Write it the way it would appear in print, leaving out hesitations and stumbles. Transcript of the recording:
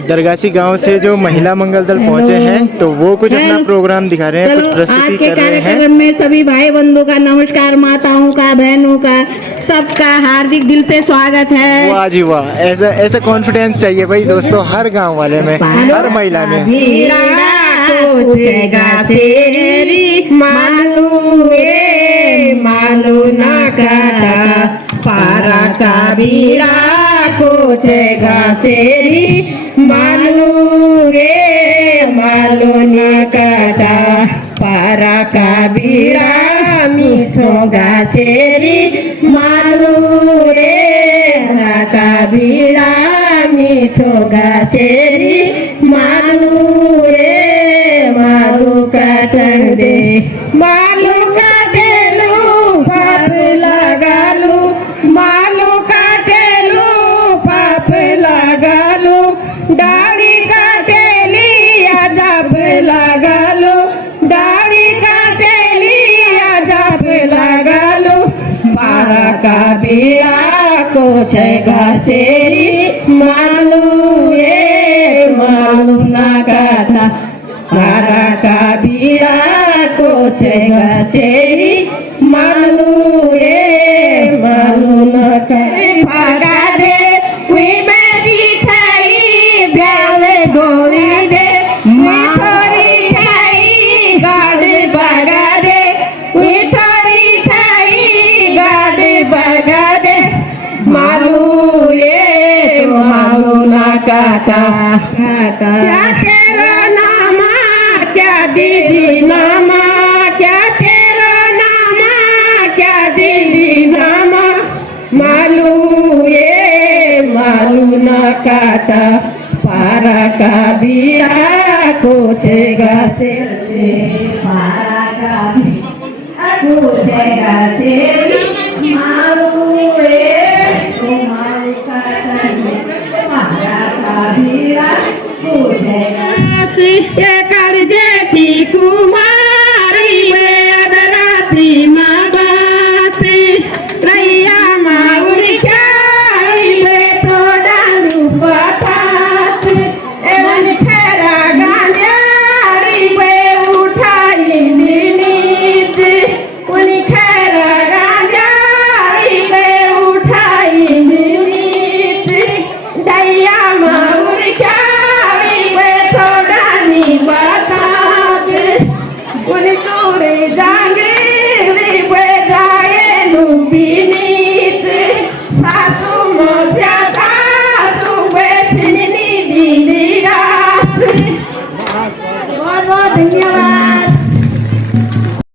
दरगासी गांव से जो महिला मंगल दल पहुंचे हैं तो वो कुछ अपना प्रोग्राम दिखा रहे हैं, कुछ प्रस्तुति कर रहे हैं। कार्यक्रम में सभी भाई बंधुओं का नमस्कार, माताओं का, बहनों का, सबका हार्दिक दिल से स्वागत है। वाह जी वाह, ऐसा ऐसा कॉन्फिडेंस चाहिए भाई दोस्तों, हर गांव वाले में, हर महिला में। मालू ना काटा पारा का बीड़ा कोचेगा सेरी, मालू रे मालू ना काटा पारा का बीड़ा मीठोगा सेरी, मालू रे पारा का बीड़ा मीठोगा सेरी, मालू रे मालू काटन दे, मालू काटेलू पाप लगालू, मालू काटेलू पाप लगालू, डाली काटेली अजब लगालू, डाली काटेली अजब लगालू, पारा का बीड़ा कोचेगा सेरी, मालू रे मालू ना काटा पारा का बीड़ा कोचेगा सेरी, मालू रे मालू ना काटा दे हुई मेरी थाई ब्याले गोरी दे, मिठोरी थाई गाड़ी बगा दे, मिठोरी थाई गाड़ी बगा दे, मालू रे मालू ना काटा काटा, क्या तेरा नामा क्या दीदी नामा, क्या तेरा नामा क्या दीदी नामा, मालू ये मालू ना काटा पारा का बीड़ा कोचेगा से, पारा का बीड़ा कोचेगा से, मालू रे मालू काटा पारा का बीड़ा कोचेगा से, कर जेठी कुमारी में अदराती माँ बासी, रैया माउर ख्याली में तो डालू पतास, एवन खेरा गांजारी में उठाई नीच, उन खेरा गांजारी में उठाई नीच, दैया माउर ख्याली में तो डाली पतास, उन तोरे जागे जाए लुबीनीच, सासू मोस्या सासू बेसनी दीदी रात, बहुत बहुत धन्यवाद।